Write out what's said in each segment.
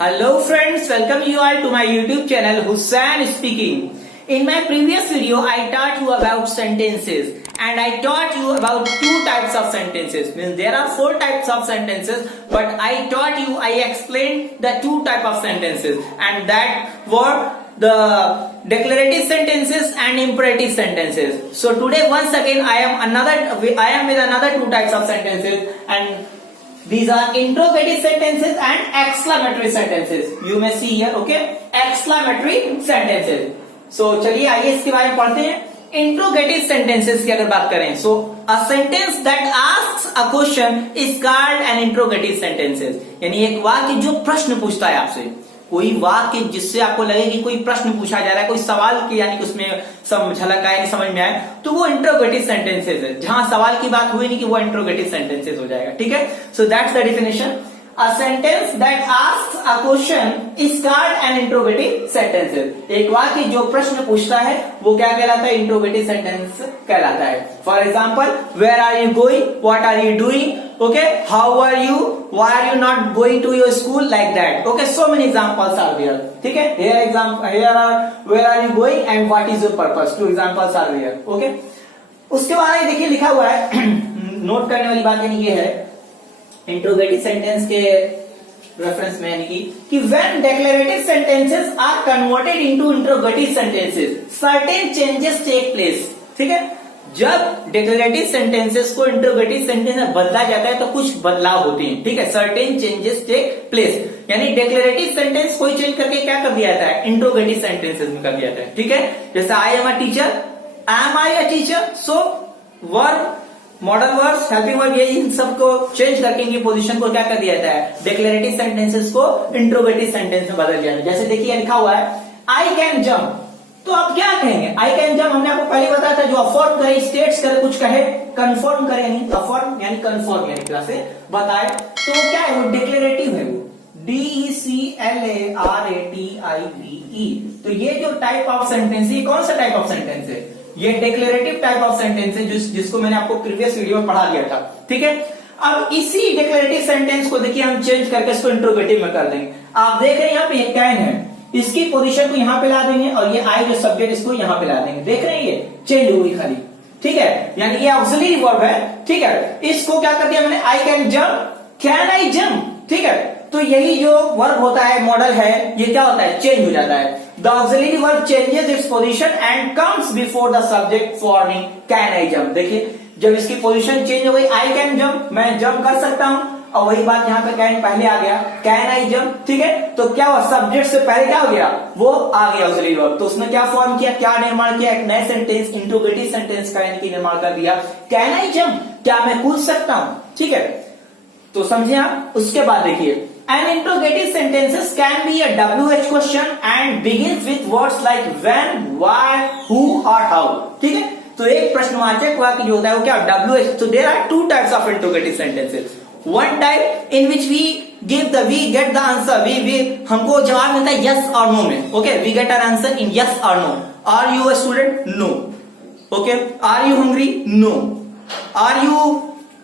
Hello friends, welcome you all to my YouTube channel Hussain speaking. In my previous video, I taught you about sentences and I taught you about two types of sentences. Means there are four types of sentences, but I explained the two type of sentences, and that were the declarative sentences and imperative sentences. So today once again I am with another two types of sentences, and these are interrogative sentences and exclamatory sentences. You may see here, okay, exclamatory sentences. So चलिए आइए इसके बारे में पढ़ते हैं. Interrogative sentences की अगर बात करें, so a sentence that asks a question is called an interrogative sentences. यानी एक वाक्य जो प्रश्न पूछता है आपसे, कोई वाक्य जिससे आपको लगे कि कोई प्रश्न पूछा जा रहा है, कोई सवाल की यानी कि उसमें झलक आए, नहीं समझ में आए, तो वो इंट्रोगेटिव सेंटेंसेस है. जहां सवाल की बात हुई नहीं कि वो इंट्रोगेटिव सेंटेंसेस हो जाएगा. ठीक है, so that's the definition. A sentence that asks a question is called an interrogative sentence. एक वाक्य जो प्रश्न पूछता है वो क्या कहलाता है? इंट्रोगेटिव सेंटेंस कहलाता है. For example, where are you going, what are you doing, okay, how are you, why are you not going to your school, like that. Okay, so many examples are there. ठीक है, here are where are you going and what is your purpose. Two examples are there. Okay, उसके बाद देखिए लिखा हुआ है note करने वाली बात यानी ये है इंट्रोगेटिव सेंटेंस के रेफरेंस में, यानी कि when declarative sentences are converted into interrogative sentences certain changes take place. ठीक है, जब डिक्लेरेटिव सेंटेंसेस को इंट्रोगेटिव सेंटेंस में बदला जाता है तो कुछ बदलाव होते हैं. ठीक है, सर्टेन चेंजेस टेक प्लेस, यानी डिक्लेरेटिव सेंटेंस कोई चेंज करके क्या कर दिया जाता है? इंट्रोगेटिव सेंटेंसेस में कर दिया जाता है. ठीक है, जैसे I am a teacher, am I a teacher, so verb, modal verbs, helping verb, ये इन सबको चेंज करके इनकी पोजीशन को क्या कर दिया जाता है? डिक्लेरेटिव सेंटेंसेस को इंट्रोगेटिव सेंटेंस में बदल दिया. जैसे देखिए लिखा हुआ है आई कैन जंप, तो आप क्या कहेंगे? आई कैन जंप हमने आपको पहले बताया था, जो अफर्म करे, स्टेट्स करे, कुछ कहे, कंफर्म करे, यानी अफर्म यानी कंफर्म यानी तरह से बताए, तो क्या है? वो डिक्लेरेटिव है, वो DECLARATIVE. तो ये जो टाइप ऑफ सेंटेंस, ये कौन सा टाइप ऑफ सेंटेंस है? ये डिक्लेरेटिव टाइप ऑफ सेंटेंस है, जिसको मैंने आपको प्रीवियस वीडियो में पढ़ा दिया था. ठीक है, अब इसी डिक्लेरेटिव सेंटेंस को देखिए हम चेंज करके इसको इंट्रोगेटिव में कर देंगे. आप देख रहे हैं यहाँ पे कैन है, इसकी पोजीशन को यहाँ पे ला देंगे और ये आई जो सब्जेक्ट इसको यहाँ पे ला देंगे. देख रहे हैं ये चेंज हुई खाली. ठीक है, यानी ये ऑक्सिलरी वर्ब है. ठीक है, इसको क्या कर दिया मैंने? I can jump, can I jump. ठीक है, तो यही जो वर्ब होता है, मॉडल है, ये क्या होता है? चेंज हो जाता है. The auxiliary verb changes its position and comes before the subject forming can I jump. देखिए जब इसकी पोजीशन चेंज हो गई, आई कैन जंप, मैं जंप कर सकता हूं, और वही बात यहाँ पे कैन पहले आ गया, कैन आई जंप. ठीक है, तो क्या हुआ? सब्जेक्ट से पहले क्या हो गया? वो आ गया ऑक्सिलरी वर्ब. तो उसने क्या फॉर्म किया, क्या निर्माण किया? एक नए सेंटेंस, इंट्रोगेटिव सेंटेंस का यानी कि निर्माण कर दिया. कैन आई जंप, क्या मैं कूद सकता हूं? ठीक है, तो समझे आप. उसके बाद देखिए an interrogative sentences can be a WH question and begins with words like when, why, who or how. ठीक है, तो एक प्रश्नवाचक वाक्य जो होता है वो क्या? WH. So there are two types of interrogative sentences. One type in which we get the answer. हमको जवाब मिलता है yes or no में. Okay, we get an answer in yes or no. Are you a student? No. Okay. Are you hungry? No. Are you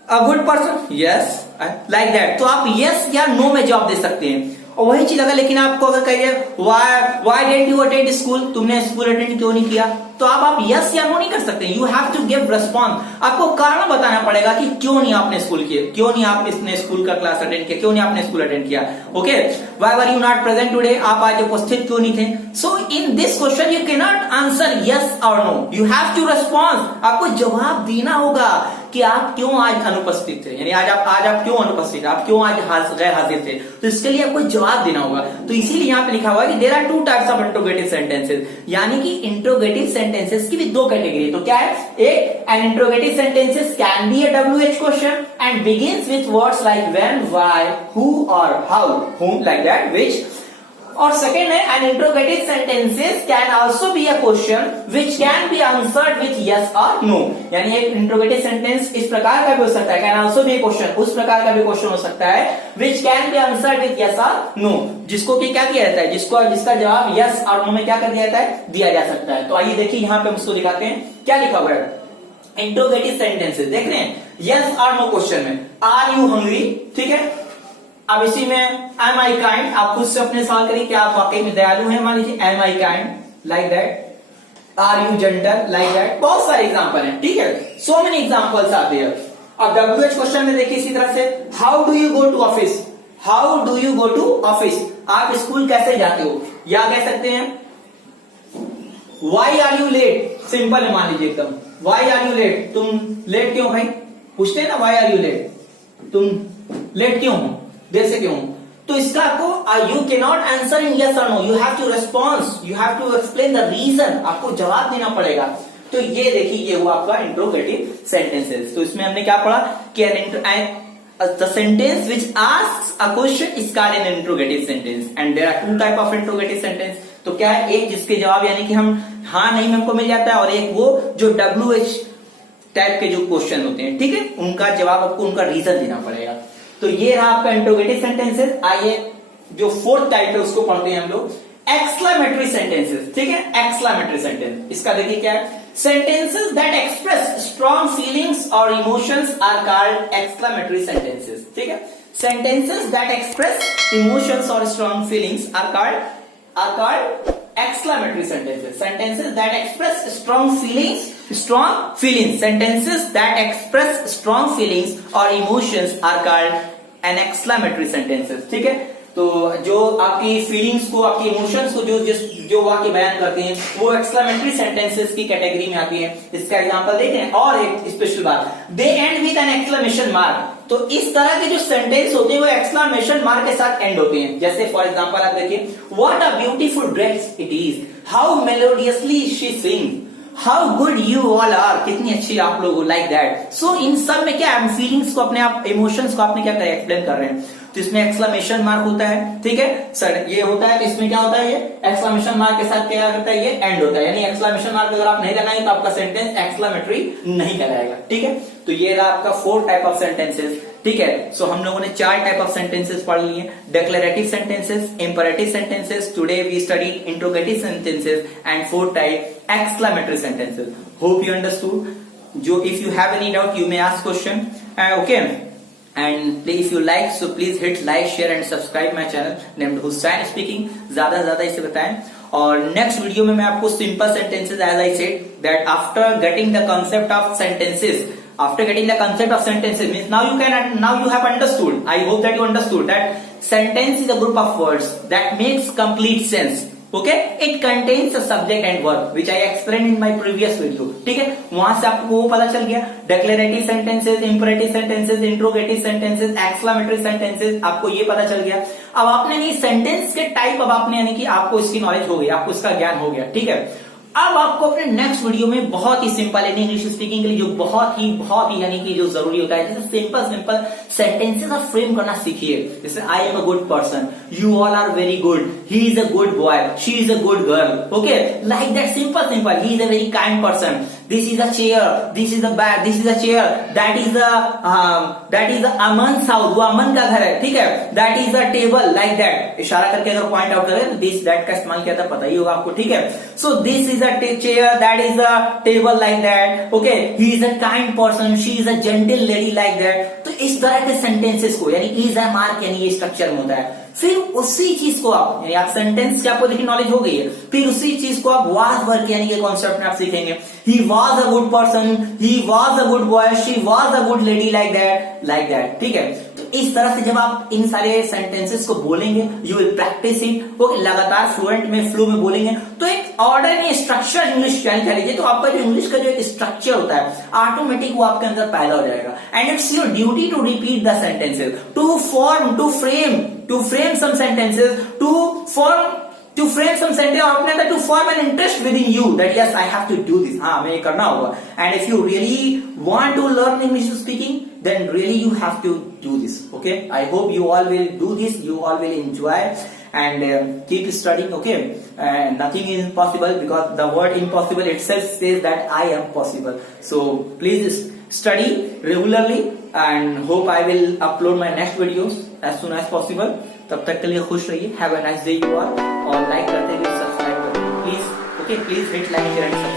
a good person? Yes. Like that. तो आप yes या no में जवाब दे सकते हैं. और वही चीज अगर लेकिन आपको अगर कहिए why didn't you attend school, तुमने स्कूल अटेंड क्यों नहीं किया, तो आप यस या नो नहीं कर सकते. You have to give response. आपको कारण बताना पड़ेगा कि क्यों नहीं आपने स्कूल किया, क्यों नहीं आप इसने स्कूल का क्लास अटेंड किया, क्यों नहीं आपने स्कूल अटेंड किया. Okay, why were you not present today, आप आज उपस्थित क्यों नहीं थे. So in this question you can not answer yes और no, you have to response. आपको जवाब देना होगा कि आप क्यों आज अनुपस्थित थे, यानी आज आप क्यों अनुपस्थित, आप क्यों आज गैर हाजिर थे. तो इसके लिए आपको जवाब देना होगा. तो इसीलिए यहाँ पे लिखा हुआ है कि there are two types of interrogative sentences, यानी कि इंट्रोगेटिव सेंटेंसेस की भी दो कैटेगरी. तो क्या है? एक, an interrogative sentences can be a WH question and begins with words like when, why, who और how, whom, like that, which. और सेकेंड है an interrogative sentences can also be a question which can be answered with yes और no. यानी एक interrogative sentence इस प्रकार का भी हो सकता है, can also be a question, उस प्रकार का भी क्वेश्चन हो सकता है which can be answered with yes और नो, जिसको कि क्या किया जाता है, जिसका जवाब यस और नो में क्या कर दिया जाता है? दिया जा सकता है. तो आइए देखिए यहाँ पे हम उसको दिखाते हैं क्या लिखा हुआ है. इंट्रोगेटिव सेंटेंसेस देख रहे हैं, यस और नो क्वेश्चन में. आर यू हंग्री, ठीक है, अब इसी में एम आई काइंड, आप खुद से अपने सवाल करिए क्या आप वाकई में दयालु हैं, मान लीजिए am I kind like that, are you gentle like that, बहुत सारे एग्जांपल हैं, ठीक है, so many examples are there. अब WH क्वेश्चन में देखिए इसी तरह से, how do you go to office, how do you go to office, आप स्कूल कैसे जाते हो, या कह सकते हैं why are you late, simple है मान लीजिए एकदम, वाई आर यू लेट, तुम लेट क्यों भाई, पूछते हैं ना वाई आर यू लेट, तुम लेट क्यों हो, देर से क्यों हो, तो इसका आपको you can not answer in yes और no, you have to response, you have to explain the reason, आपको जवाब देना पड़ेगा। तो ये देखिए ये हुआ आपका इंट्रोगेटिव सेंटेंसेस। तो इसमें हमने क्या पढ़ा कि the sentence which asks a question is called an interrogative sentence and there are two type of interrogative sentence। तो क्या है, एक जिसके जवाब यानी कि हम हाँ नहीं हमको मिल जाता है, और एक वो जो WH टाइप के जो क्वेश्चन होते हैं, ठीक है, उनका जवाब आपको उनका रीजन देना पड़ेगा। तो ये रहा आपका इंट्रोगेटिव सेंटेंसेस। आइए जो फोर्थ टाइप है उसको पढ़ते हैं हम लोग, एक्सक्लेमेटरी सेंटेंसेस, ठीक है, एक्सक्लेमेटरी सेंटेंस। इसका देखिए क्या है, sentences that express strong feelings or emotions are called exclamatory sentences, ठीक है, sentences that express emotions or strong feelings are called exclamatory sentences, sentences that express strong feelings, sentences that express strong feelings or emotions are called an exclamatory sentences, ठीक है। तो जो आपकी feelings को, आपकी emotions को जो वाक्य बयान करते हैं वो एक्सक्लेमेटरी सेंटेंसेस की कैटेगरी में आती है। इसका एग्जांपल देखें, और एक स्पेशल बात, they end with an exclamation mark, तो इस तरह के जो सेंटेंस होते हैं वो एक्सक्लेमेशन मार्क के साथ एंड होते हैं। जैसे फॉर एग्जांपल आप देखिए, what a beautiful dress it is, how melodiously she sing, how good you all are, कितनी अच्छी आप लोग हो, लाइक दैट। सो इन सब में क्या है, फीलिंग्स को अपने आप, इमोशंस को आपने क्या करें, एक्सप्लेन कर रहे हैं। तो इसमें एक्सक्लेमेशन मार्क होता है, ठीक है सर, ये होता है। इसमें क्या होता है, ये एक्सक्लेमेशन मार्क के साथ क्या होता है, ये एंड होता है, यानी एक्सक्लेमेशन मार्क अगर आप नहीं लगाएंगे तो आपका सेंटेंस एक्सक्लेमेटरी नहीं कहलाएगा, ठीक है। तो ये रहा आपका 4 टाइप ऑफ सेंटेंसेस, ठीक है। सो हम लोगों ने 4 टाइप ऑफ सेंटेंसेस पढ़ लिए, declarative sentences, imperative sentences, today we study interrogative sentences and 4 type exclamatory sentences. Hope you understood. जो if you have any doubt you may ask question, okay. And if you like, so please hit like, share and subscribe my channel named Hussain Speaking। ज्यादा से ज्यादा इसे बताएं। और next video में मैं आपको simple sentences, as I said that after getting the concept of sentences, means now you have understood, I hope that you understood that sentence is a group of words that makes complete sense, okay, it contains a subject and verb which I explained in my previous video, ठीक है। वहां से आपको वो पता चल गया, declarative sentences, imperative sentences, interrogative sentences, exclamatory sentences, आपको ये पता चल गया। अब आपने ये सेंटेंस के टाइप, अब आपने यानी कि आपको इसकी नॉलेज हो गई, आपको इसका ज्ञान हो गया, ठीक है। अब आपको अपने नेक्स्ट वीडियो में बहुत ही सिंपल यानी इंग्लिश स्पीकिंग के लिए जो बहुत ही यानी कि जो जरूरी होता है, जैसे सिंपल सेंटेंसेस आप फ्रेम करना सीखिए। जैसे I am a good person, you all are very good, he is a good boy, she is a good girl, okay, like that, simple, he is a very kind person, this is a chair, this is a bag, this is a chair, that is Aman house, वो अमन का घर है, ठीक है, that is a table, like that, इशारा करके अगर point out करें तो दिस दैट का इस्तेमाल किया था, पता ही होगा आपको, ठीक है। So this is chair, that is a table, like that, okay, he is a kind person, she is a gentle lady, like that। तो इस तरह के सेंटेंसेस को यानी is a mark यानी ये स्ट्रक्चर में होता है। फिर उसी चीज को आप यानी आप सेंटेंस की आपको देखिए नॉलेज हो गई है, फिर उसी चीज को आप was वर्ग यानी के कॉन्सेप्ट में आप सीखेंगे। he was a good person, he was a good boy, she was a good lady, like that, ठीक है। तो इस तरह से जब आप इन सारे सेंटेंसेस को बोलेंगे, you will practice it, okay, लगातार फ्लुएंट में, फ्लो में बोलेंगे, तो एक ऑर्डर में स्ट्रक्चर इंग्लिश यानी कह लीजिए, तो आपका जो इंग्लिश का जो एक स्ट्रक्चर होता है ऑटोमेटिक वो आपके अंदर पैदा हो जाएगा। And it's your duty to repeat the sentences, to frame some sentences, to frame some sentence or अपने अंदर to form an interest within you that yes I have to do this, हाँ हमें ये करना होगा। And if you really want to learn English speaking, then really you have to do this, okay। I hope you all will do this, you all will enjoy and keep studying, okay। Nothing is impossible because the word impossible itself says that I am possible। So please study regularly and hope I will upload my next videos as soon as possible। तब तक के लिए खुश रहिए, have a nice day you all, और like करते हुए subscribe करें please, okay, please hit like share and subscribe.